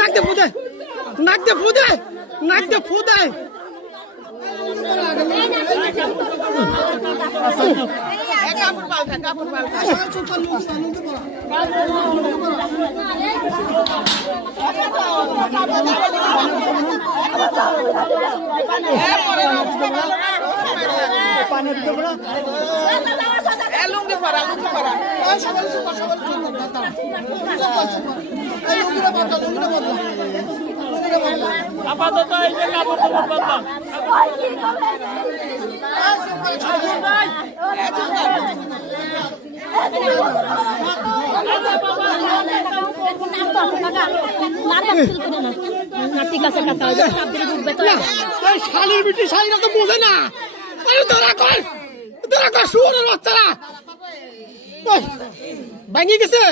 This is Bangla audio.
নাক দে ফুদে নাক দে ফুদে নাক দে ফুদে কাপড় পাল্টা লুঙ্গি পরা আপাতত এই যে কাপড় বদলাম শালির বিটি শালিরা তো বোঝে না ধরা কর শুয়ারের বাচ্চারা ভাঙিয়ে গেছে